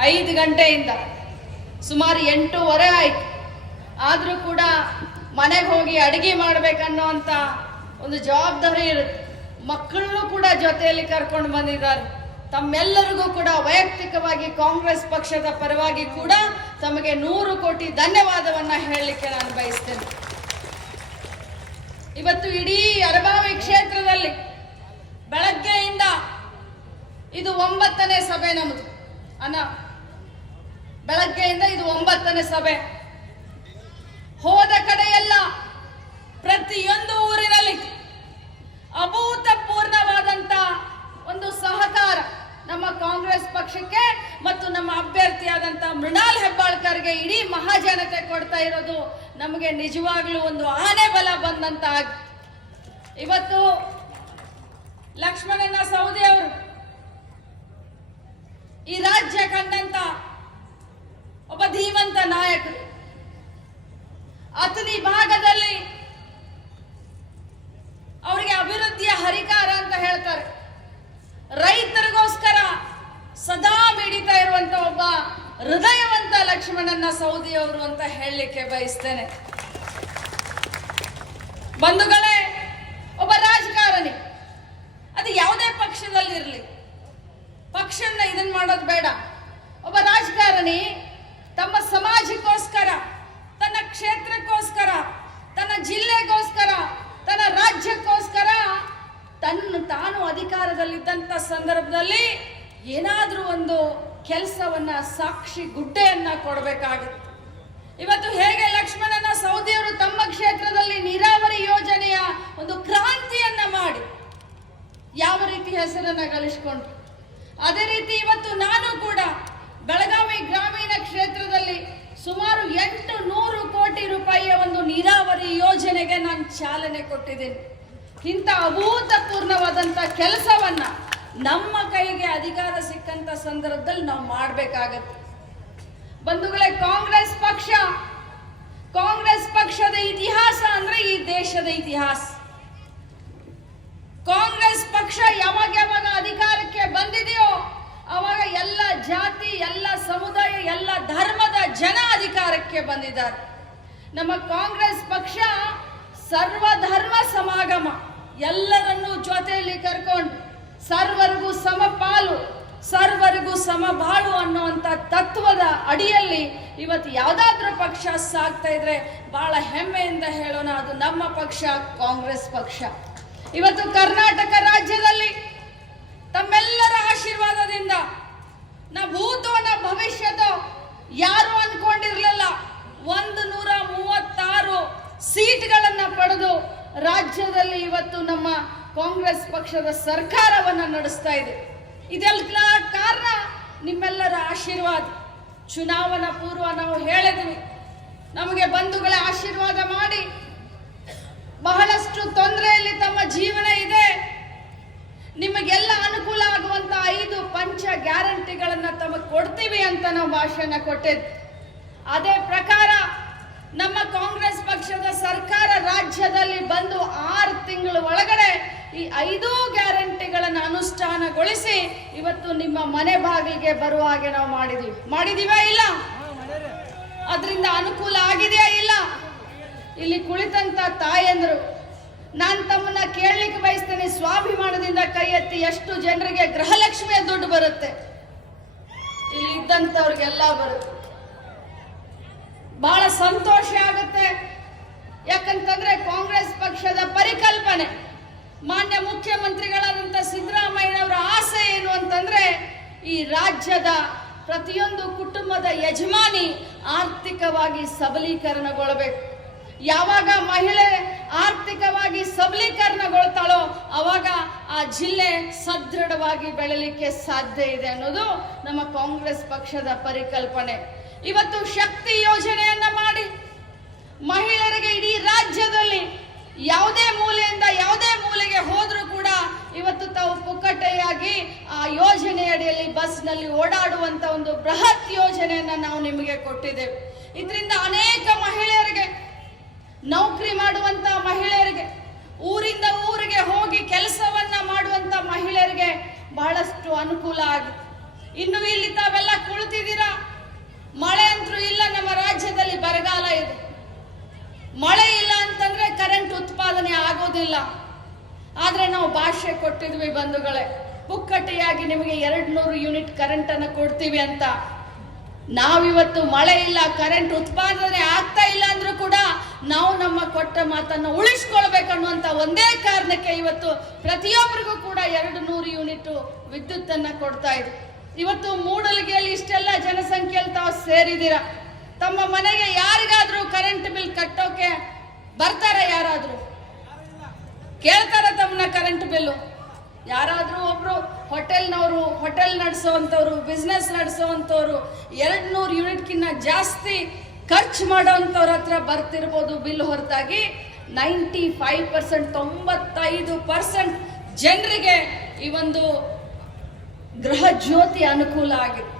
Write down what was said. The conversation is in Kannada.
ಐದು ಗಂಟೆಯಿಂದ ಸುಮಾರು ಎಂಟೂವರೆ ಆಯ್ತು. ಆದರೂ ಕೂಡ ಮನೆಗೆ ಹೋಗಿ ಅಡುಗೆ ಮಾಡಬೇಕನ್ನೋ ಅಂತ ಒಂದು ಜವಾಬ್ದಾರಿ ಇರುತ್ತೆ. ಮಕ್ಕಳನ್ನು ಕೂಡ ಜೊತೆಯಲ್ಲಿ ಕರ್ಕೊಂಡು ಬಂದಿದ್ದಾರೆ. ತಮ್ಮೆಲ್ಲರಿಗೂ ಕೂಡ ವೈಯಕ್ತಿಕವಾಗಿ ಕಾಂಗ್ರೆಸ್ ಪಕ್ಷದ ಪರವಾಗಿ ಕೂಡ ತಮಗೆ ನೂರು ಕೋಟಿ ಧನ್ಯವಾದವನ್ನು ಹೇಳಲಿಕ್ಕೆ ನಾನು ಬಯಸ್ತೇನೆ. ಇವತ್ತು ಇಡೀ ಅರಬಾವಿ ಕ್ಷೇತ್ರದಲ್ಲಿ ಬೆಳಗ್ಗೆಯಿಂದ ಇದು ಒಂಬತ್ತನೇ ಸಭೆ ನಮ್ಮದು ಅನ್ನ ಬೆಳಗ್ಗೆಯಿಂದ ಇದು ಒಂಬತ್ತನೇ ಸಭೆ. ಹೋದ ಕಡೆಯೆಲ್ಲ ಪ್ರತಿಯೊಂದು ಊರಿನಲ್ಲಿ ಅಭೂತಪೂರ್ಣವಾದಂತ ಒಂದು ಸಹಕಾರ ನಮ್ಮ ಕಾಂಗ್ರೆಸ್ ಪಕ್ಷಕ್ಕೆ ಮತ್ತು ನಮ್ಮ ಅಭ್ಯರ್ಥಿಯಾದಂತ ಮೃಣಾಲ್ ಹೆಬ್ಬಾಳ್ಕರ್ಗೆ ಇಡೀ ಮಹಾಜನತೆ ಕೊಡ್ತಾ ಇರೋದು ನಮಗೆ ನಿಜವಾಗ್ಲೂ ಒಂದು ಆನೆ ಬಲ ಬಂದಂತ ಇವತ್ತು ಲಕ್ಷ್ಮಣನ ಸೌದಿ ಅವರು ಈ ರಾಜ್ಯ ಕಂಡಂತ ಒಬ್ಬ ಧೀಮಂತ ನಾಯಕರು. ಅತನಿ ಭಾಗದಲ್ಲಿ ಅವರಿಗೆ ಅಭಿವೃದ್ಧಿಯ ಹರಿಕಾರ ಅಂತ ಹೇಳ್ತಾರೆ. ರೈತರಿಗೋಸ್ಕರ ಸದಾ ಮಿಡಿತಾ ಇರುವಂತ ಒಬ್ಬ ಹೃದಯವಂತ ಲಕ್ಷ್ಮಣನ ಸೌದಿಯವರು ಅಂತ ಹೇಳಲಿಕ್ಕೆ ಬಯಸ್ತೇನೆ. ಬಂಧುಗಳೇ ಒಬ್ಬ ರಾಜಕಾರಣಿ ಅದು ಯಾವುದೇ ಪಕ್ಷದಲ್ಲಿರಲಿ ಮಾಡೋದು ಬೇಡ. ಒಬ್ಬ ರಾಜಕಾರಣಿ ತಮ್ಮ ಸಮಾಜಕ್ಕೋಸ್ಕರ, ತನ್ನ ಕ್ಷೇತ್ರಕ್ಕೋಸ್ಕರ, ತನ್ನ ಜಿಲ್ಲೆಗೋಸ್ಕರ, ತನ್ನ ರಾಜ್ಯಕ್ಕೋಸ್ಕರ ತನ್ನ ತಾನು ಅಧಿಕಾರದಲ್ಲಿದ್ದಂಥ ಸಂದರ್ಭದಲ್ಲಿ ಏನಾದರೂ ಒಂದು ಕೆಲಸವನ್ನ ಸಾಕ್ಷಿ ಗುಡ್ಡೆಯನ್ನ ಕೊಡಬೇಕಾಗಿತ್ತು. ಇವತ್ತು ಹೇಗೆ ಲಕ್ಷ್ಮಣನ ಸೌದಿಯವರು ತಮ್ಮ ಕ್ಷೇತ್ರದಲ್ಲಿ ನೀರಾವರಿ ಯೋಜನೆಯ ಒಂದು ಕ್ರಾಂತಿಯನ್ನ ಮಾಡಿ ಯಾವ ರೀತಿ ಹೆಸರನ್ನ ಗಳಿಸ್ಕೊಂಡ್ರು. ಅದೇ ರೀತಿ ಕೂಡ ಬೆಳಗಾವಿ ಗ್ರಾಮೀಣ ಕ್ಷೇತ್ರದಲ್ಲಿ ಸುಮಾರು ಎಂಟು ನೂರು ಕೋಟಿ ರೂಪಾಯಿಯ ಒಂದು ನೀರಾವರಿ ಯೋಜನೆಗೆ ನಾನು ಚಾಲನೆ ಕೊಟ್ಟಿದ್ದೇನೆ. ಇಂಥ ಅಭೂತಪೂರ್ಣವಾದಂಥ ಕೆಲಸವನ್ನ ನಮ್ಮ ಕೈಗೆ ಅಧಿಕಾರ ಸಿಕ್ಕಂತ ಸಂದರ್ಭದಲ್ಲಿ ನಾವು ಮಾಡಬೇಕಾಗತ್ತೆ. ಬಂಧುಗಳೇ, ಕಾಂಗ್ರೆಸ್ ಪಕ್ಷ, ಕಾಂಗ್ರೆಸ್ ಪಕ್ಷದ ಇತಿಹಾಸ ಅಂದ್ರೆ ಈ ದೇಶದ ಇತಿಹಾಸ. ಕಾಂಗ್ರೆಸ್ ಪಕ್ಷ ಯಾವಾಗ ಯಾವಾಗ ಧರ್ಮದ ಜನ ಅಧಿಕಾರಕ್ಕೆ ಬಂದಿದ್ದಾರೆ. ನಮ್ಮ ಕಾಂಗ್ರೆಸ್ ಪಕ್ಷ ಸರ್ವಧರ್ಮ ಸಮಾಗಮ, ಎಲ್ಲರನ್ನೂ ಜೊತೆಯಲ್ಲಿ ಕರ್ಕೊಂಡು ಸರ್ವರಿಗೂ ಸಮಪಾಲು, ಸರ್ವರಿಗೂ ಸಮಬಾಳು ಅನ್ನುವಂಥ ತತ್ವದ ಅಡಿಯಲ್ಲಿ ಇವತ್ತು ಯಾವುದಾದ್ರೂ ಪಕ್ಷ ಸಾಗ್ತಾ ಇದ್ರೆ ಬಹಳ ಹೆಮ್ಮೆಯಿಂದ ಹೇಳೋಣ, ಅದು ನಮ್ಮ ಪಕ್ಷ, ಕಾಂಗ್ರೆಸ್ ಪಕ್ಷ. ಇವತ್ತು ಕರ್ನಾಟಕ ರಾಜ್ಯದಲ್ಲಿ ತಮ್ಮೆಲ್ಲರ ಆಶೀರ್ವಾದದಿಂದ ನಾವು ಭೂತೋ ನ ಭವಿಷ್ಯದ ಯಾರು ಅನ್ಕೊಂಡಿರ್ಲಿಲ್ಲ? ಒಂದು ನೂರ ಮೂವತ್ತಾರು ಸೀಟ್ಗಳನ್ನ ಪಡೆದು ರಾಜ್ಯದಲ್ಲಿ ಇವತ್ತು ನಮ್ಮ ಕಾಂಗ್ರೆಸ್ ಪಕ್ಷದ ಸರ್ಕಾರವನ್ನ ನಡೆಸ್ತಾ ಇದೆ. ಇದೆಲ್ಲ ಕಾರಣ ನಿಮ್ಮೆಲ್ಲರ ಆಶೀರ್ವಾದ. ಚುನಾವಣಾ ಪೂರ್ವ ನಾವು ಹೇಳಿದ್ವಿ. ನಮಗೆ ಬಂಧುಗಳ ಆಶೀರ್ವಾದ ಮಾಡಿ ಬಹಳಷ್ಟು ತೊಂದರೆಯಲ್ಲಿ ತಮ್ಮ ಜೀವನ ಇದೆ ನಿಮಗೆಲ್ಲ ಅನುಕೂಲ ಆಗುವಂತ ಐದು ಪಂಚ ಗ್ಯಾರಂಟಿಗಳನ್ನ ತಮಗೆ ಕೊಡ್ತೀವಿ ಅಂತ ನಾವು ಭಾಷಣ ಕೊಟ್ಟಿದ್ದು. ಅದೇ ಪ್ರಕಾರ ನಮ್ಮ ಕಾಂಗ್ರೆಸ್ ಪಕ್ಷದ ಸರ್ಕಾರ ರಾಜ್ಯದಲ್ಲಿ ಬಂದು ಆರು ತಿಂಗಳ ಒಳಗಡೆ ಈ ಐದೂ ಗ್ಯಾರಂಟಿಗಳನ್ನು ಅನುಷ್ಠಾನಗೊಳಿಸಿ ಇವತ್ತು ನಿಮ್ಮ ಮನೆ ಬಾಗಿಲಿಗೆ ಬರುವ ಹಾಗೆ ನಾವು ಮಾಡಿದೀವಿ. ಮಾಡಿದೀವಾ ಇಲ್ಲ? ಅದರಿಂದ ಅನುಕೂಲ ಆಗಿದೆಯಾ ಇಲ್ಲ? ಇಲ್ಲಿ ಕುಳಿತಂತ ತಾಯಂದ್ರು, ನಾನು ತಮ್ಮನ್ನ ಕೇಳಲಿಕ್ಕೆ ಬಯಸ್ತೇನೆ, ಸ್ವಾಭಿಮಾನದಿಂದ ಕೈ ಎತ್ತಿ ಎಷ್ಟು ಜನರಿಗೆ ಗೃಹಲಕ್ಷ್ಮಿಯ ದುಡ್ಡು ಬರುತ್ತೆ. ಇದ್ದಂಥವ್ರಿಗೆಲ್ಲ ಬರುತ್ತೆ. ಬಹಳ ಸಂತೋಷ ಆಗುತ್ತೆ. ಯಾಕಂತಂದ್ರೆ ಕಾಂಗ್ರೆಸ್ ಪಕ್ಷದ ಪರಿಕಲ್ಪನೆ, ಮಾನ್ಯ ಮುಖ್ಯಮಂತ್ರಿಗಳಾದಂಥ ಸಿದ್ದರಾಮಯ್ಯನವರ ಆಸೆ ಏನು ಅಂತಂದ್ರೆ, ಈ ರಾಜ್ಯದ ಪ್ರತಿಯೊಂದು ಕುಟುಂಬದ ಯಜಮಾನಿ ಆರ್ಥಿಕವಾಗಿ ಸಬಲೀಕರಣಗೊಳ್ಳಬೇಕು ಯಾವಾಗ ಮಹಿಳೆ ಆರ್ಥಿಕವಾಗಿ ಸಬಲೀಕರಣಗೊಳ್ತಾಳೋ ಅವಾಗ ಆ ಜಿಲ್ಲೆ ಸದೃಢವಾಗಿ ಬೆಳಲಿಕ್ಕೆ ಸಾಧ್ಯ ಇದೆ ಅನ್ನೋದು ನಮ್ಮ ಕಾಂಗ್ರೆಸ್ ಪಕ್ಷದ ಪರಿಕಲ್ಪನೆ. ಇವತ್ತು ಶಕ್ತಿ ಯೋಜನೆಯನ್ನ ಮಾಡಿ ಮಹಿಳೆಯರಿಗೆ ಇಡೀ ರಾಜ್ಯದಲ್ಲಿ ಯಾವುದೇ ಮೂಲೆಯಿಂದ ಯಾವುದೇ ಮೂಲೆಗೆ ಹೋದ್ರೂ ಕೂಡ ಇವತ್ತು ತಾವು ಪುಕ್ಕಟೆಯಾಗಿ ಆ ಯೋಜನೆ ಅಡಿಯಲ್ಲಿ ಬಸ್ನಲ್ಲಿ ಓಡಾಡುವಂತ ಒಂದು ಬೃಹತ್ ಯೋಜನೆಯನ್ನ ನಾವು ನಿಮಗೆ ಕೊಟ್ಟಿದ್ದೇವೆ. ಇದರಿಂದ ಅನೇಕ ಮಹಿಳೆಯರಿಗೆ ನೌಕರಿ ಮಾಡುವಂತ ಮಹಿಳೆಯರಿಗೆ, ಊರಿಂದ ಊರಿಗೆ ಹೋಗಿ ಕೆಲಸವನ್ನ ಮಾಡುವಂತ ಮಹಿಳೆಯರಿಗೆ ಬಹಳಷ್ಟು ಅನುಕೂಲ ಆಗಿದೆ. ಇನ್ನು ಇಲ್ಲಿ ತಾವೆಲ್ಲ ಕುಳಿತಿದ್ದೀರಾ? ಮಳೆ ಅಂತೂ ಇಲ್ಲ, ನಮ್ಮ ರಾಜ್ಯದಲ್ಲಿ ಬರಗಾಲ ಇದೆ. ಮಳೆ ಇಲ್ಲ ಅಂತಂದ್ರೆ ಕರೆಂಟ್ ಉತ್ಪಾದನೆ ಆಗೋದಿಲ್ಲ. ಆದ್ರೆ ನಾವು ಭಾಷೆ ಕೊಟ್ಟಿದ್ವಿ ಬಂಧುಗಳೇ ಪುಕ್ಕಟ್ಟೆಯಾಗಿ ನಿಮಗೆ ಎರಡು ನೂರು ಯೂನಿಟ್ ಕರೆಂಟನ್ನು ಕೊಡ್ತೀವಿ ಅಂತ. ನಾವಿವತ್ತು ಮಳೆ ಇಲ್ಲ ಕರೆಂಟ್ ಉತ್ಪಾದನೆ ಆಗ್ತಾ ಇಲ್ಲ ಅಂದ್ರೂ ಕೂಡ ನಾವು ನಮ್ಮ ಕೊಟ್ಟ ಮಾತನ್ನು ಉಳಿಸ್ಕೊಳ್ಬೇಕನ್ನುವಂಥ ಒಂದೇ ಕಾರಣಕ್ಕೆ ಇವತ್ತು ಪ್ರತಿಯೊಬ್ಬರಿಗೂ ಕೂಡ ಎರಡು ನೂರು ಯೂನಿಟ್ ವಿದ್ಯುತ್ತನ್ನು ಕೊಡ್ತಾ ಇದೆ ಇವತ್ತು ಮೂಡಲಿಗೆಯಲ್ಲಿ ಇಷ್ಟೆಲ್ಲ ಜನಸಂಖ್ಯೆಯಲ್ಲಿ ತಾವು ಸೇರಿದ್ದೀರಾ? ತಮ್ಮ ಮನೆಗೆ ಯಾರಿಗಾದರೂ ಕರೆಂಟ್ ಬಿಲ್ ಕಟ್ಟೋಕೆ ಬರ್ತಾರೆ ಯಾರಾದರೂ? ಕೇಳ್ತಾರ ತಮ್ಮನ್ನ ಕರೆಂಟ್ ಬಿಲ್ಲು ಯಾರಾದ್ರೂ ಒಬ್ಬರು ಹೋಟೆಲ್ನವರು, ಹೋಟೆಲ್ ನಡೆಸೋವಂಥವ್ರು ಬಿಸ್ನೆಸ್ ನಡೆಸೋವಂಥವ್ರು ಎರಡು ನೂರು ಯೂನಿಟ್ಗಿನ್ನ ಜಾಸ್ತಿ ಖರ್ಚು ಮಾಡೋವಂಥವ್ರ ಹತ್ರ ಬರ್ತಿರ್ಬೋದು ಬಿಲ್ ಹೊರತಾಗಿ ನೈಂಟಿ ಫೈವ್ ಪರ್ಸೆಂಟ್, ತೊಂಬತ್ತೈದು ಪರ್ಸೆಂಟ್ ಜನರಿಗೆ ಈ ಒಂದು ಗೃಹ ಜ್ಯೋತಿ ಅನುಕೂಲ ಆಗಿದೆ.